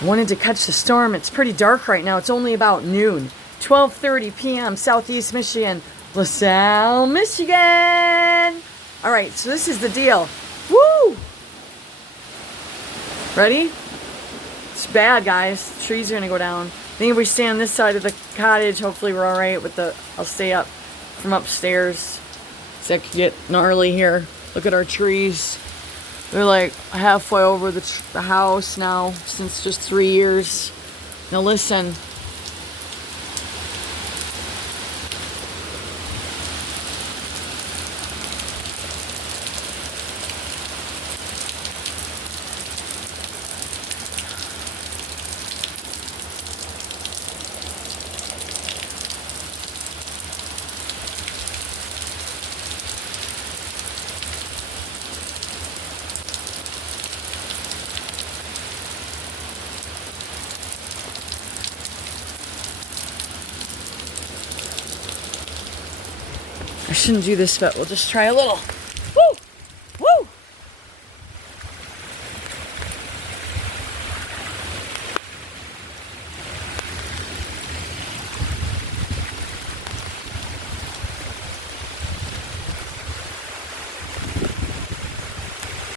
I wanted to catch the storm. It's pretty dark right now. It's only about noon. 12:30 p.m. Southeast Michigan, LaSalle, Michigan. All right, so this is the deal. Woo! Ready? It's bad, guys. Trees are gonna go down. I think if we stay on this side of the cottage, hopefully we're all right with the. I'll stay up from upstairs. So it could get gnarly here. Look at our trees. They're like halfway over the house now since just 3 years. Now listen. I shouldn't do this, but we'll just try a little.